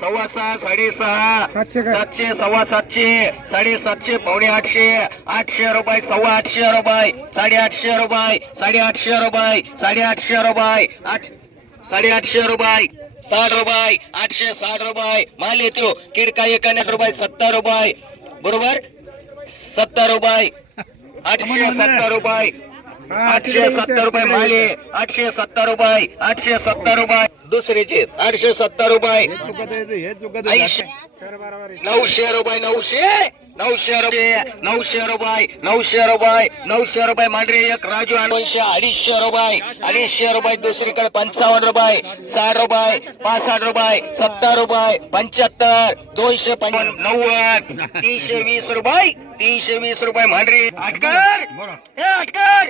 सव्वा सहा साडेसहा सातशे सव्वा सातशे साडेसातशे पावणे आठशे आठशे रुपये सव्वा आठशे रुपये साडेआठशे रुपये साडेआठशे रुपये साडेआठशे रुपये आठ साडेआठशे रुपये साठ रुपये आठशे साठ रुपये माल येतो. किडका एकाने रुपये सत्तर रुपये. बरोबर? सत्तर रुपये. आठशे सत्तर रुपये. आठशे सत्तर रुपये माले आठशे सत्तर रुपये आठशे सत्तर रुपये. दुसरीचे आठशे सत्तर रुपये. नऊशे रुपये नऊशे. नऊशे रुपये नऊशे रुपये नऊशे रुपये नऊशे रुपये. मांडरे एक राजू दोनशे अडीचशे रुपये. अडीचशे रुपये दुसरीकडे पंचावन्न रुपये. साठ रुपये पासष्ट रुपये सत्तर रुपये पंच्याहत्तर दोनशे नव्वद तीनशे वीस रुपये. तीनशे वीस रुपये मांडरे अटकर हे अटकर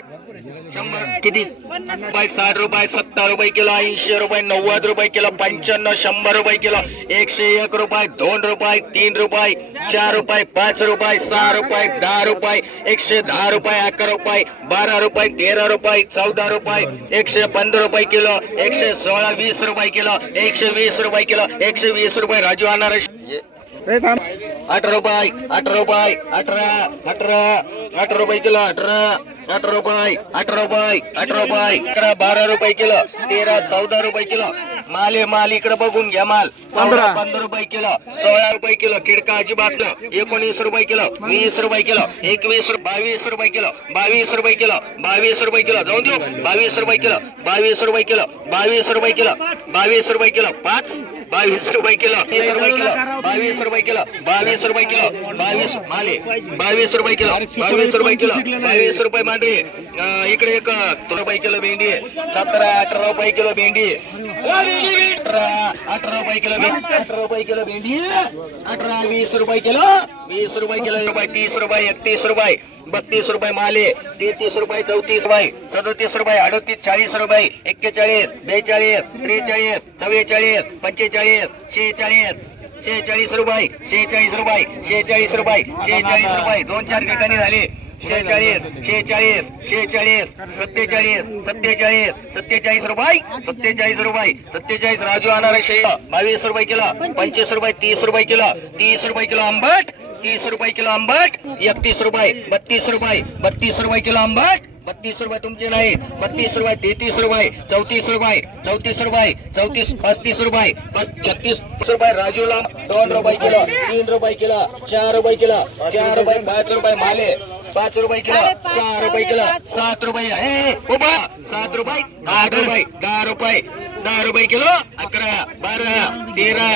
शंभर. किती? रुपये साठ रुपये सत्तर रुपये किलो ऐंशी रुपये नव्वद रुपये किलो पंच्याण्णव शंभर रुपये किलो एकशे एक रुपये दोन रुपये तीन रुपये चार रुपये पाच रुपये सहा रुपये दहा रुपये एकशे दहा रुपये अकरा रुपये बारा रुपये तेरा रुपये चौदा रुपये एकशे पंधरा रुपये किलो एकशे सोळा वीस रुपये किलो एकशे वीस रुपये किलो एकशे वीस रुपये राजू थांब. अठरा रुपये अठरा रुपये अठरा अठरा अठरा रुपये किलो अठरा अठरा रुपये अठरा रुपये अठरा रुपये अकरा बारा रुपये किलो तेरा चौदा रुपये किलो माल आहे माल इकडे बघून घ्या माल चौदा पंधरा रुपये किलो सोळा रुपये किलो किडका अजिबात. एकोणीस रुपये किलो वीस रुपये किलो एकवीस बावीस रुपये किलो बावीस रुपये किलो बावीस रुपये किलो जाऊन देऊ बावीस रुपये किलो बावीस रुपये किलो बावीस रुपये किलो बावीस रुपये किलो पाच बावीस रुपये किलो. रुपये किलो. बावीस रुपये किलो. बावीस रुपये किलो. बावीस माले. बावीस रुपये किलो. बावीस रुपये किलो. बावीस रुपये मांडे इकडे एक रुपये किलो भेंडी सतरा अठरा रुपये किलो भेंडी अठरा अठरा रुपये किलो भेंडी अठरा रुपये किलो भेंडी अठरा वीस रुपये किलो. वीस रुपये किलो रुपये तीस रुपये एकतीस रुपये बत्तीस रुपये माले. तेहतीस रुपये चौतीस रुपये सदोतीस रुपये अडतीस चाळीस रुपये एक्केचाळीस बेचाळीस त्रेचाळीस चव्वेचाळीस पंचेचाळीस शेहेचाळीस शेहेचाळीस रुपये शेहेचाळीस रुपये शेहेचाळीस रुपये शेहेचाळीस रुपये. दोन चार ठिकाणी झाले. शेहेचाळीस शेहेचाळीस शेहेचाळीस सत्तेचाळीस सत्तेचाळीस सत्तेचाळीस रुपये. सत्तेचाळीस रुपये. सत्तेचाळीस राजू आणणार शे बावीस रुपये किलो. पंचवीस रुपये तीस रुपये किलो. तीस रुपये किलो आंबट. तीस रुपये किलो आंबट. एकतीस रुपये बत्तीस रुपये बत्तीस रुपये किलो आंबट. बत्तीस रुपये तुमचे नाही बत्तीस रुपये तेहतीस रुपये चौतीस रुपये चौतीस रुपये चौतीस पस्तीस रुपये छत्तीस रुपये राजूला. दोन रुपये किलो तीन रुपये किलो चार रुपये किलो चार रुपये पाच रुपये माले. पाच रुपये किलो. सहा रुपये किलो. सात रुपये सात रुपये. आठ रुपये. दहा रुपये. दहा रुपये किलो अकरा बारा तेरा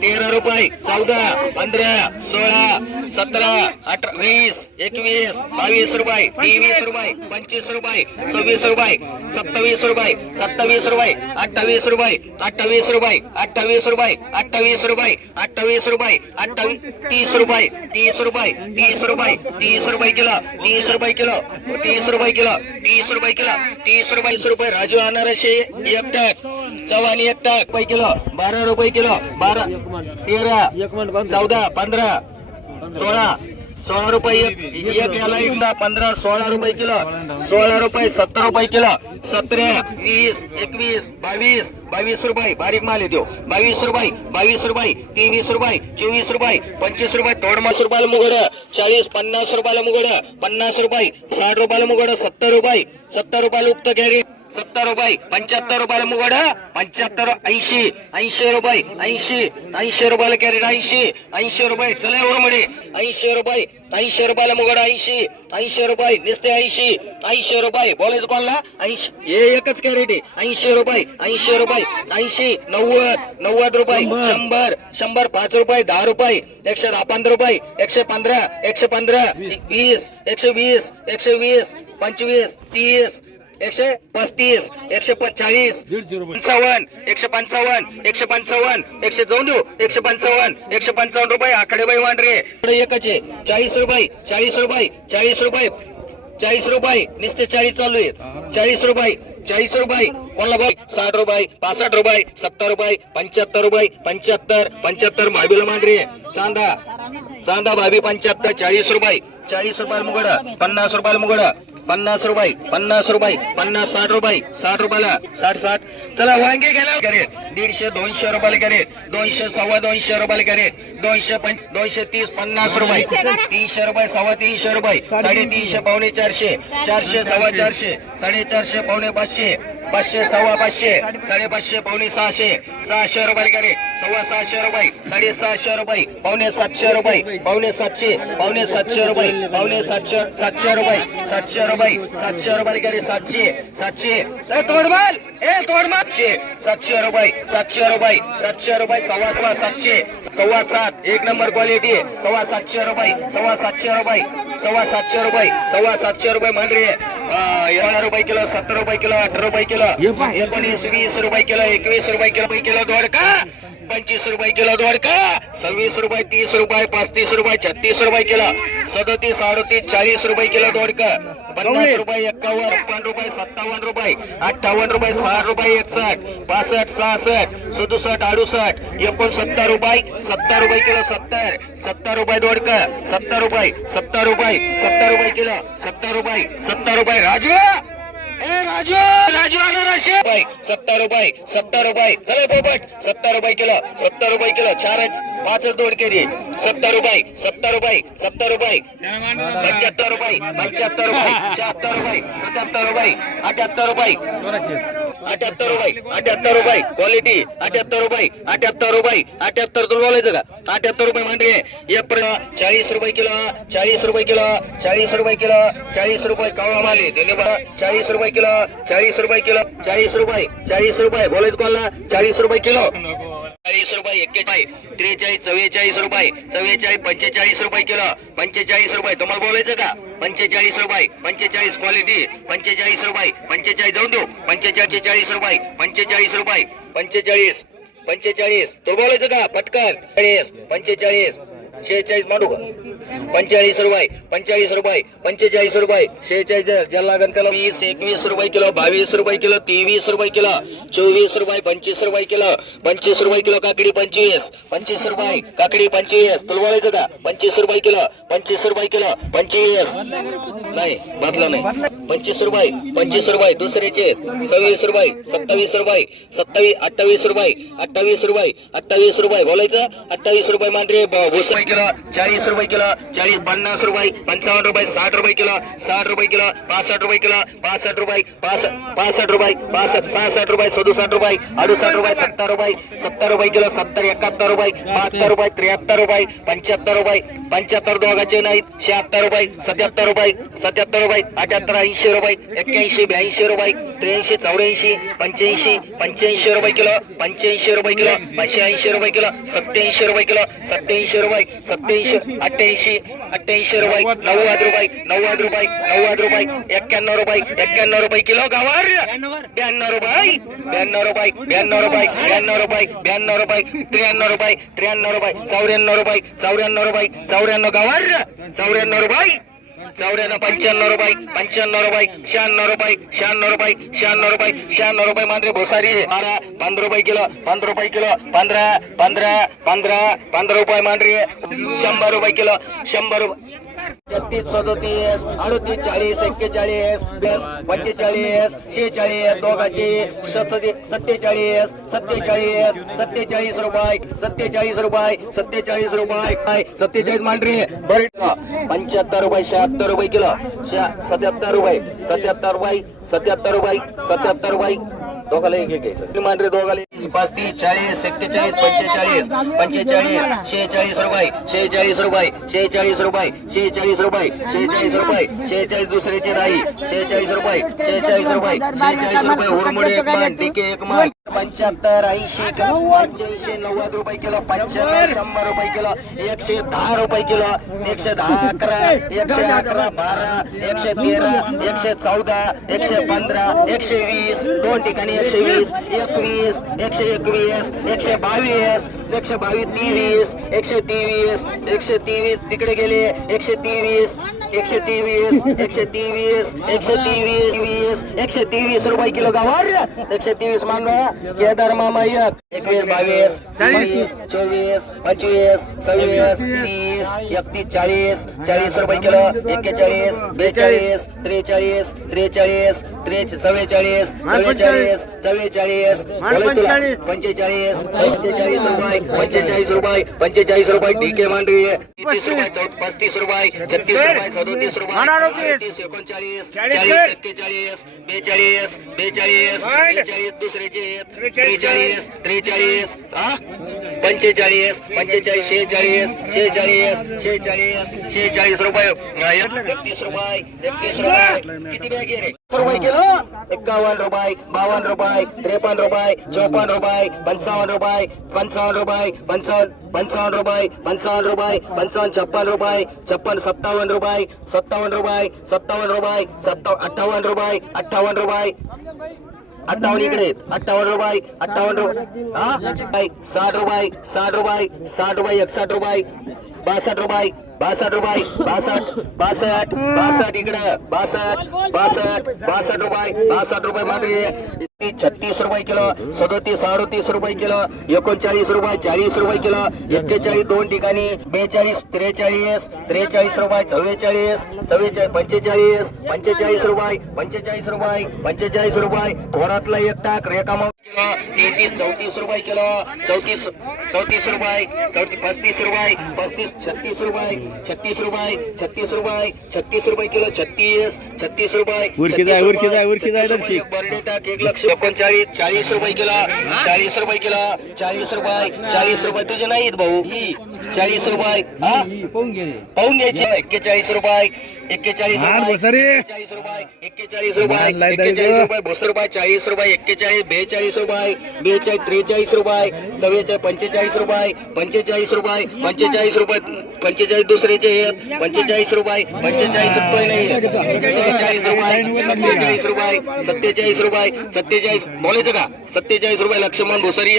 तेरा रुपये चौदा पंधरा सोळा सतरा अठरा वीस एकवीस बावीस रुपये तेवीस रुपये पंचवीस रुपये सव्वीस रुपये सत्तावीस रुपये सत्तावीस रुपये अठ्ठावीस रुपये अठ्ठावीस रुपये अठ्ठावीस रुपये अठ्ठावीस रुपये अठ्ठावीस रुपये अठ्ठावीस तीस रुपये तीस रुपये तीस रुपये तीस रुपये किलो तीस रुपये किलो तीस रुपये किलो तीस रुपये किलो तीस रुपये तीस रुपये राजू अनारसे एक चव्हाणी एक टाक रुपये किलो. बारा रुपये किलो. बारा. तेरा. चौदा पंधरा. सोळा. सोळा रुपये एक. एक याला एकदा पंधरा. सोळा रुपये किलो. सोळा रुपये सत्तर रुपये किलो. सतरा वीस एकवीस बावीस. बावीस रुपये. बारीक माल येतो. बावीस रुपये बावीस रुपये तेवीस रुपये चोवीस रुपये पंचवीस रुपये. तोडमास रुपयाला मुगड चाळीस पन्नास रुपयाला मुगड पन्नास रुपये साठ रुपयाला मुगड सत्तर रुपये. सत्तर रुपयाला उक्त कॅरी सत्तर रुपये पंच्याहत्तर रुपयाला मुगड पंच्याहत्तर ऐंशी ऐंशी रुपये ऐंशी ऐंशी रुपयाला कॅरेट ऐंशी ऐंशी रुपये चला उरमडे ऐंशी रुपये ऐंशी रुपयाला मुगड ऐंशी ऐंशी रुपये नुसते ऐंशी ऐंशी रुपये बोलायचं कोणाला? ऐंशी हे एकच कॅरेट आहे. ऐंशी रुपये ऐंशी रुपये ऐंशी नव्वद नव्वद रुपये शंभर. शंभर पाच रुपये दहा रुपये एकशे दहा पंधरा रुपये एकशे पंधरा एकशे पंधरा वीस एकशे वीस एकशे वीस पंचवीस तीस एकशे पस्तीस एकशे चाळीस पंचावन्न एकशे पंचावन्न एकशे पंचावन्न एकशे दोन देऊ एकशे पंचावन्न एकशे पंचावन्न रुपये आकडे बाई मांडरे इकडे एकच आहे चाळीस रुपये चाळीस रुपये चाळीस रुपये चाळीस रुपये नुसते चाळीस चालू आहेत. चाळीस रुपये चाळीस रुपये कोणाला भाई साठ रुपये पासष्ट रुपये सत्तर रुपये पंच्याहत्तर रुपये पंच्याहत्तर पंच्याहत्तर भाबीला मांडरे. चांदा चांदा भाभी पंच्याहत्तर चाळीस रुपये चाळीस रुपयाला मुगड पन्नास रुपयाला मुगड. पन्नास रुपये पन्नास रुपये पन्नास साठ रुपये साठ रुपयाला साठ साठ. चला वांगे गेला करेल दीडशे दोनशे रुपयाला करेल दोनशे सव्वा दोनशे रुपयाला करेल दोनशे पं दोनशे तीस पन्नास रुपये. तीनशे रुपये सव्वा तीनशे रुपये. साडेतीनशे. पावणे चारशे. चारशे. सव्वा चारशे. साडेचारशे पावणे पाचशे. पाचशे सव्वा पाचशे साडेपाचशे पावणे सहाशे सहाशे रुपये करे सव्वा सहाशे रुपये साडेसहाशे रुपये पावणे सातशे रुपये पावणे सातशे पावणे सातशे रुपये पावणे सातशे सातशे रुपये सातशे रुपये सातशे रुपये करे सातशे सातशे तोडमाल ए तोडमालशे सातशे रुपये सातशे रुपये सातशे रुपये सव्वा सव्वा सातशे सव्वा सात एक नंबर क्वालिटी आहे सव्वा सातशे रुपये सव्वा सातशे रुपये सव्वा सातशे रुपये सव्वा सातशे रुपये मांडरी एवढा रुपये किलो सत्तर रुपये किलो अठरा रुपये किलो एकोणीस वीस रुपये किलो एकवीस रुपये किलो किलो दोडका. पंचवीस रुपये किलो दोडका सव्वीस रुपये तीस रुपये पस्तीस रुपये छत्तीस रुपये किलो. सदोतीस अडतीस चाळीस रुपये किलो दोडका पन्नास रुपये एक्कावन्न रुपये सत्तावन्न रुपये अठ्ठावन्न रुपये साठ रुपये एकसष्ट पासष्ट सहासष्ट सदुसष्ट अडुसष्ट एकोणसत्तर रुपये सत्तर रुपये किलो सत्तर सत्तर रुपये दोडका सत्तर रुपये सत्तर रुपये सत्तर रुपये किलो सत्तर रुपये सत्तर रुपये. राजू! राजू! राजू आला राशे! रुपये सत्तर रुपये सत्तर रुपये. चला पोपट सत्तर रुपये किलो सत्तर रुपये किलो. चारच पाचच दोडके दे सत्तर रुपये सत्तर रुपये सत्तर रुपये. पंच्याहत्तर रुपये पंच्याहत्तर रुपये शहात्तर रुपये सत्याहत्तर रुपये अठ्याहत्तर रुपये. अठ्याहत्तर रुपये अठ्याहत्तर रुपये क्वालिटी अठ्याहत्तर रुपये अठ्याहत्तर रुपये अठ्याहत्तर तुला बोलायचं का? अठ्याहत्तर रुपये मांडरे एक चाळीस रुपये किलो चाळीस रुपये किलो चाळीस रुपये किलो चाळीस रुपये कावळा माले चाळीस रुपये किलो चाळीस रुपये किलो चाळीस रुपये चाळीस रुपये. बोलायचं कोणाला? चाळीस रुपये किलो. चाळीस रुपये एक्केचाळीस त्रेचाळीस चव्वेचाळीस रुपये चव्वेचाळीस पंचेचाळीस रुपये किलो पंचेचाळीस रुपये. तुम्हाला बोलायचं का? पंचेचाळीस रुपये पंचेचाळीस क्वालिटी पंचेचाळीस रुपये पंचेचाळीस जाऊन देऊ. पंचेचाळीस रुपये पंचेचाळीस रुपये पंचेचाळीस पंचेचाळीस. तो बोलायचं का? पटकन. चाळीस पंचेचाळीस शेहेचाळीस मांडू का? पंचेचाळीस रुपये पंचेचाळीस रुपये पंचेचाळीस रुपये. शेहेचाळीस ज्याला लागेल त्याला वीस एकवीस रुपये किलो बावीस रुपये किलो तेवीस रुपये किलो चोवीस रुपये पंचवीस रुपये किलो पंचवीस रुपये किलो काकडी पंचवीस पंचवीस रुपये काकडी पंचवीस. तुला बोलायचं का? पंचवीस रुपये किलो पंचवीस रुपये किलो पंचवीस. नाही बदला नाही. पंचवीस रुपये पंचवीस रुपये दुसऱ्याचे सव्वीस रुपये सत्तावीस रुपये सत्तावीस अठ्ठावीस रुपये अठ्ठावीस रुपये अठ्ठावीस रुपये. बोलायचं? अठ्ठावीस रुपये मांडरे भूस रुपये किलो चाळीस रुपये किलो चाळीस पन्नास रुपये पंचावन्न रुपये साठ रुपये किलो साठ रुपये किलो पासष्ट रुपये किलो पासष्ट रुपये पासष्ट पासष्ट रुपये पासष्ट सहासष्ट रुपये सदुसष्ट रुपये अडुसष्ट रुपये सत्तर रुपये सत्तर रुपये किलो सत्तर एकाहत्तर रुपये बहात्तर रुपये त्र्याहत्तर रुपये पंच्याहत्तर रुपये पंच्याहत्तर दोघाचे नाहीत शहात्तर रुपये सत्याहत्तर रुपये सत्याहत्तर रुपये अठ्याहत्तर ऐंशी रुपये एक्क्याऐंशी ब्याऐंशी रुपये त्र्याऐंशी चौऱ्याऐंशी पंच्याऐंशी पंच्याऐंशी रुपये किलो पंच्याऐंशी रुपये किलो शहाऐंशी रुपये किलो सत्याऐंशी रुपये किलो सत्याऐंशी रुपये सत्याऐंशी अठ्ठ्याऐंशी अठ्ठ्याऐंशी रुपये नव्वद रुपये नव्वद रुपये नव्वद रुपये एक्क्याण्णव रुपये एक्क्याण्णव रुपये किलो गावार. ब्याण्णव रुपये ब्याण्णव रुपये ब्याण्णव रुपये ब्याण्णव रुपये ब्याण्णव रुपये त्र्याण्णव रुपये त्र्याण्णव रुपये चौऱ्याण्णव रुपये चौऱ्याण्णव रुपये चौऱ्याण्णव गावार. चौऱ्याण्णव रुपये चौऱ्याण्णव पंच्याण्णव रुपये पंच्याण्णव रुपये शहाण्णव रुपये शहाण्णव रुपये शहाण्णव रुपये शहाण्णव रुपये मांजरे भोसारी बारा पंधरा रुपये किलो पंधरा रुपये किलो पंधरा पंधरा पंधरा पंधरा रुपये मांजरे शंभर रुपये किलो शंभर रुपये छत्तीस सदोतीस अडतीस चाळीस एक्केचाळीस बेस पंचेचाळीस शेहेचाळीस दोघाची सत्तेचाळीस सत्तेचाळीस सत्तेचाळीस रुपये सत्तेचाळीस रुपये सत्तेचाळीस रुपये सत्तेचाळीस मांडरी. बरं. पंच्याहत्तर रुपये शहात्तर रुपये किलो. शहा सत्याहत्तर रुपये सत्याहत्तर रुपये सत्याहत्तर रुपये सत्याहत्तर रुपये. दोघाला एक एक घ्यायचं मांडरे दोघाला पस्तीस चाळीस एक्केचाळीस पंचेचाळीस. पंचेचाळीस शेहेचाळीस रुपये शेहेचाळीस रुपये शेहेचाळीस रुपये शेहेचाळीस रुपये शेहेचाळीस रुपये शेहेचाळीस दुसऱ्याचे नाही शेहेचाळीस रुपये शेहेचाळीस रुपये शेहेचाळीस रुपये हुरमुडे एक मान टिके एक मान. पंच्याहत्तर ऐंशी पंच्याऐंशी नव्वद रुपये किलो पंच्याण्णव शंभर रुपये किलो एकशे दहा रुपये किलो एकशे दहा अकरा एकशे अकरा बारा एकशे तेरा एकशे चौदा एकशे पंधरा एकशे वीस दोन ठिकाणी एकशे वीस एकवीस एकशे एकवीस एकशे बावीस एकशे बावीस तेवीस एकशे तेवीस एकशे तेवीस तिकडे गेले एकशे तेवीस एकशे तेवीस एकशे तेवीस एकशे तेवीस वीस एकशे तेवीस रुपये किलो गावार. एकशे तेवीस मानवा केदार मामा एक. एकवीस बावीस तेवीस चोवीस पंचवीस सव्वीस तीस एकतीस चाळीस चाळीस रुपये किलो एक्केचाळीस बेचाळीस त्रेचाळीस त्रेचाळीस त्रे चव्वेचाळीस चव्वेचाळीस चव्वेचाळीस. पंचेचाळीस पंचेचाळीस रुपये पंचेचाळीस रुपये पंचेचाळीस रुपये. डी के मांडवी रुपये पस्तीस. रुपये छत्तीस रुपये सदोतीस रुपये. एकोणचाळीस चाळीस एक्केचाळीस बेचाळीस बेचाळीस बेचाळीस दुसऱ्याचे. त्रेचाळीस त्रेचाळीस हा? पंचेचाळीस पंचेचाळीस शेहेचाळीस शेहेचाळीस शेहेचाळीस शेहेचाळीस रुपये. एकतीस रुपये एकतीस रुपये. किती बॅग रे? रुपये किलो एक्कावन्न रुपये बावन्न रुपये त्रेपन्न रुपये चौपन्न रुपये पंचावन्न रुपये पंचावन्न रुपये पंचावन्न पंचावन्न रुपये पंचावन्न रुपये पंचावन्न छप्पन रुपये छप्पन सत्तावन्न रुपये सत्तावन्न रुपये सत्तावन्न रुपये सत्तावन्न अठ्ठावन्न रुपये अठ्ठावन्न रुपये. अठ्ठावन्न इकडे अठ्ठावन्न रुपये अठ्ठावन्न रुपये हा साठ रुपये साठ रुपये साठ रुपये एकसठ रुपये बासष्ट रुपये. बासष्ट रुपये बासष्ट बासष्ट बासष्ट इकडं बासष्ट बासष्ट बासष्ट रुपये बासष्ट रुपये मात्र छत्तीस रुपये किलो सदोतीस अडतीस रुपये किलो एकोणचाळीस रुपये चाळीस रुपये किलो एक्केचाळीस दोन ठिकाणी बेचाळीस त्रेचाळीस त्रेचाळीस रुपये चव्वेचाळीस चव्वेचाळीस पंचेचाळीस पंचेचाळीस रुपये पंचेचाळीस रुपये पंचेचाळीस रुपये थोरातला एक टाक रेखामा किलो तेहतीस चौतीस रुपये किलो चौतीस चौतीस रुपये चौतीस पस्तीस रुपये पस्तीस छत्तीस रुपये छत्तीस रुपये छत्तीस रुपये छत्तीस रुपये किलो छत्तीस छत्तीस रुपये उरकी जाय, उरकी जाय, उरकी जाय, दर्शी. बर्डे टाक एक लक्ष. एकोणचाळीस चाळीस रुपये किलो चाळीस रुपये किलो चाळीस रुपये चाळीस रुपये. तुझे नाहीत भाऊ. चाळीस रुपये. हा? पाहून घ्यायचे. एक्केचाळीस रुपये. एक्केचाळीस. एक्केचाळीस रुपये. एक्केचाळीस रुपये. एक्केचाळीस. रुपये. बोस रुपये. चाळीस रुपये. एक्केचाळीस बेचाळीस रुपये. बेचाळीस त्रेचाळीस रुपये. चव्वेचाळीस पंचेचाळीस रुपये. पंचेचाळीस रुपये. पंचेचाळीस रुपये. पंचेचाळीस दुसरेचे आहेत. पंचेचाळीस रुपये. पंचेचाळीस रुपये नाही सत्तेचाळीस रुपये. सत्तेचाळीस रुपये. सत्तेचाळीस रुपये. सत्तेचाळीस. बोलायचं का? सत्तेचाळीस रुपये लक्ष्मण भोसरी